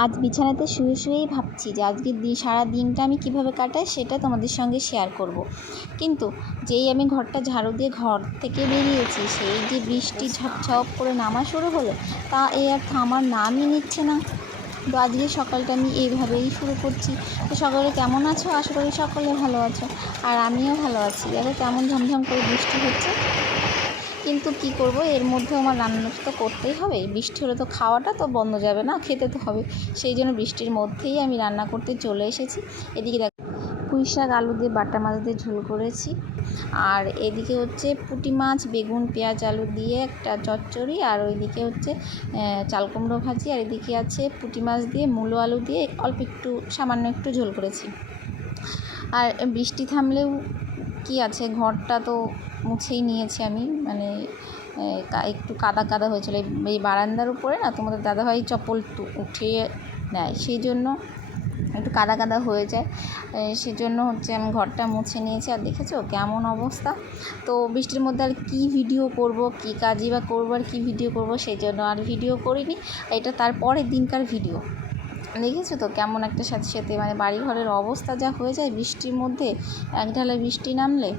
আজ বিছানাতে শুয়ে শুয়েই ভাবছি যে আজকের সারা দিনটা আমি কিভাবে কাটাই সেটা তোমাদের সঙ্গে শেয়ার করব। কিন্তু যেই আমি ঘরটা ঝাড়ু দিয়ে ঘর থেকে বেরিয়েছি, সেই যে বৃষ্টি ঝপঝপ করে নামা শুরু হলো, তা আর থামার নামই নিচ্ছে না। তো আজকে সকালটা আমি এইভাবেই শুরু করছি। তো সকালে কেমন আছো? আশা করি সকলে ভালো আছো, আর আমিও ভালো আছি। দেখো কেমন ঝমঝম করে বৃষ্টি হচ্ছে, কিন্তু কি করব, এর মধ্যে আমার রান্নাটা তো করতেই হবে। বৃষ্টি হলে তো খাওয়াটা তো বন্ধ যাবে না, খেতে তো হবে। সেই জন্য বৃষ্টির মধ্যেই আমি রান্না করতে চলে এসেছি। এদিকে দেখো পুঁই শাক আলু দিয়ে বাটা মাছ দিয়ে ঝোল করেছি, আর এদিকে হচ্ছে পুঁটি মাছ বেগুন পেঁয়াজ আলু দিয়ে একটা চচ্চড়ি, আর ওইদিকে হচ্ছে চাল কুমড়ো ভাজি, আর এদিকে আছে পুঁটি মাছ দিয়ে মূলো আলু দিয়ে অল্প একটু সামান্য একটু ঝোল করেছি। আর বৃষ্টি থামলেও কি আছে, ঘরটা তো মুছেই নিয়েছি আমি, মানে একটু কাদা কাদা হয়েছিল এই বারান্দার উপরে না, তোমাদের দাদাভাই চপ্পল উঠিয়ে নেয়, সেই জন্য একটু কাদা কাদা হয়ে যায়। সেজন্য হচ্ছে আমি ঘরটা মুছে নিয়েছি। আর দেখেছো কেমন অবস্থা। তো বৃষ্টির মধ্যে আর কী ভিডিও করব, কী কাজই বা করবো, আর কী ভিডিও করব, সেই জন্য আর ভিডিও করিনি। এটা তার পরের দিনকার ভিডিও। দেখেছো তো কেমন একটা সাথে সাথে মানে বাড়ি ঘরের অবস্থা যা হয়ে যায় বৃষ্টির মধ্যে, এক ঢালে বৃষ্টি নামলে।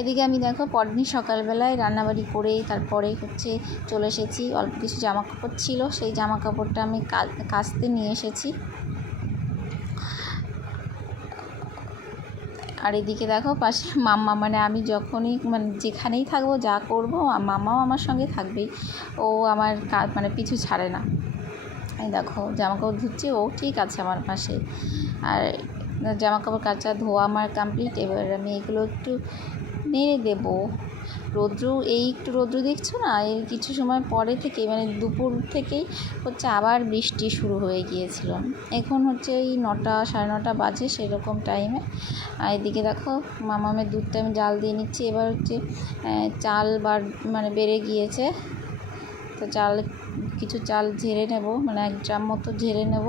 এদিকে আমি দেখো পরের দিন সকালবেলায় রান্নাবাড়ি করেই তারপরে হচ্ছে চলে এসেছি। অল্প কিছু জামা কাপড় ছিল, সেই জামা কাপড়টা আমি কাচতে নিয়ে এসেছি। আর এদিকে দেখো পাশে মাম্মা, মানে আমি যখনই মানে যেখানেই থাকবো যা করবো মাম্মাও আমার সঙ্গে থাকবেই। ও আমার মানে পিছু ছাড়ে না। এই দেখো জামাকাপড় ধুচ্ছি, ও ঠিক আছে আমার পাশে। আর জামাকাপড় কাচা ধোয়া আমার কমপ্লিট। এবার আমি এগুলো একটু নেড়ে দেবো। রৌদ্র এই একটু রৌদ্র দেখছো না, এই কিছু সময় পরে থেকেই মানে দুপুর থেকেই হচ্ছে আবার বৃষ্টি শুরু হয়ে গিয়েছিল। এখন হচ্ছে এই 9টা 9:30 বাজে সেরকম টাইমে। আর এদিকে দেখো মামামের দুধটা আমি জাল দিয়ে নিচ্ছি। এবার হচ্ছে চাল মানে বেড়ে গিয়েছে, তো কিছু চাল ঝেড়ে নেব, মানে 1 ড্রাম মতো ঝেড়ে নেব।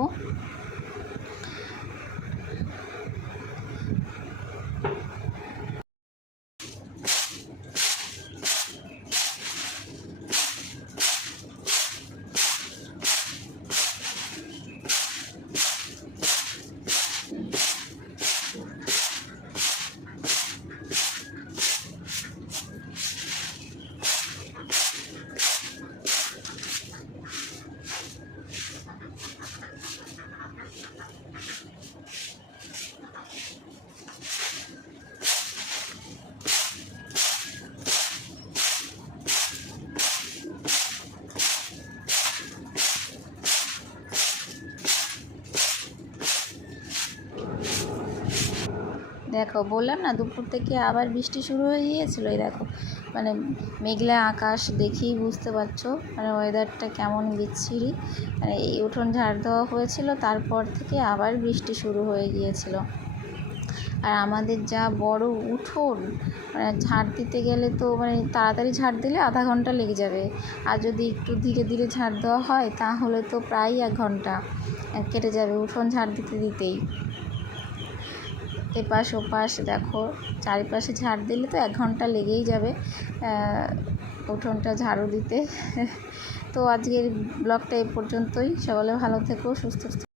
দেখো বললাম না দুপুর থেকে আবার বৃষ্টি শুরু হয়ে গিয়েছিলো। এই দেখো মানে মেঘলা আকাশ দেখেই বুঝতে পারছো মানে ওয়েদারটা কেমন বিচ্ছিরি। মানে এই উঠোন ঝাড় দেওয়া হয়েছিল, তারপর থেকে আবার বৃষ্টি শুরু হয়ে গিয়েছিল। আর আমাদের যা বড় উঠোন, মানে ঝাড় দিতে গেলে তো মানে তাড়াতাড়ি ঝাড় দিলে আধা ঘন্টা লেগে যাবে, আর যদি একটু ধীরে ধীরে ঝাড় দেওয়া হয় তাহলে তো প্রায় 1 ঘন্টা কেটে যাবে উঠোন ঝাড় দিতে দিতেই। এপাশ ওপাশ দেখো চারিপাশে ঝাড় দিলে তো 1 ঘন্টা লেগেই যাবে উঠোনটা ঝাড়ু দিতে। তো আজকের ব্লগটা এই পর্যন্তই। সকলে ভালো থেকো, সুস্থ